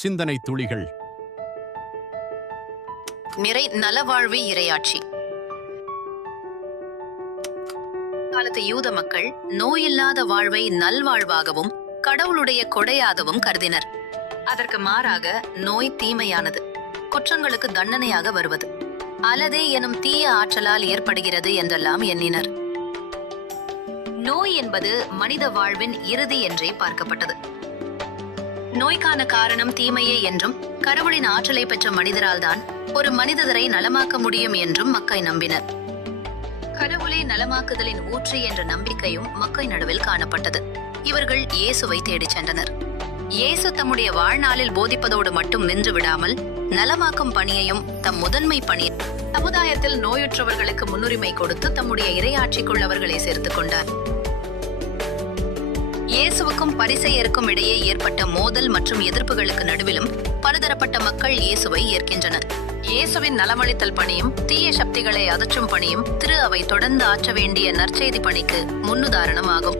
சிந்தனை துளிகள். நிறை நலவாழ்வே இரையாட்சி. காலத்து யூத மக்கள் நோயில்லாத வாழ்வை நல்வாழ்வாகவும் கடவுளுடைய கொடையாகவும் கருதினர். அதற்கு மாறாக நோய் தீமையானது குற்றங்களுக்கு தண்டனையாக வருவது. அலதே எனும் தீய ஆற்றலால் ஏற்படுகிறது என்றெல்லாம் எண்ணினர். நோய் என்பது மனித வாழ்வின் இறுதி என்றே பார்க்கப்பட்டது. நோய்க்கான காரணம் தீமையே என்றும் கடவுளின் ஆற்றலை பெற்ற மனிதரால்தான் ஒரு மனிதரை நலமாக்க முடியும் என்றும் மக்கள் நம்பினர். கடவுளே நலமாக்குதலின் ஊற்று என்ற நம்பிக்கையும் மக்கள் நடுவில் காணப்பட்டது. இவர்கள் இயேசுவை தேடிச் சென்றனர். இயேசு தம்முடைய வாழ்நாளில் போதிப்பதோடு மட்டும் நின்று விடாமல் நலமாக்கும் பணியையும் தம் முதன்மை பணி சமுதாயத்தில் நோயுற்றவர்களுக்கு முன்னுரிமை கொடுத்து தம்முடைய இரையாட்சிக்குள் அவர்களை சேர்த்துக் கொண்டார். இயேசுவுக்கும் பரிசெயருக்கும் இடையே ஏற்பட்ட மோதல் மற்றும் எதிர்ப்புகளுக்கு நடுவிலும் பலதரப்பட்ட மக்கள் இயேசுவை ஏற்கின்றனர். இயேசுவின் நலமளித்தல் பணியும் தீய சக்திகளை அதற்றும் பணியும் திரு அவை தொடர்ந்து ஆற்ற வேண்டிய நற்செய்தி பணிக்கு முன்னுதாரணமாகும்.